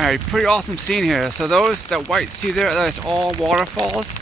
Alright, pretty awesome scene here. So that white sea there, that's all waterfalls.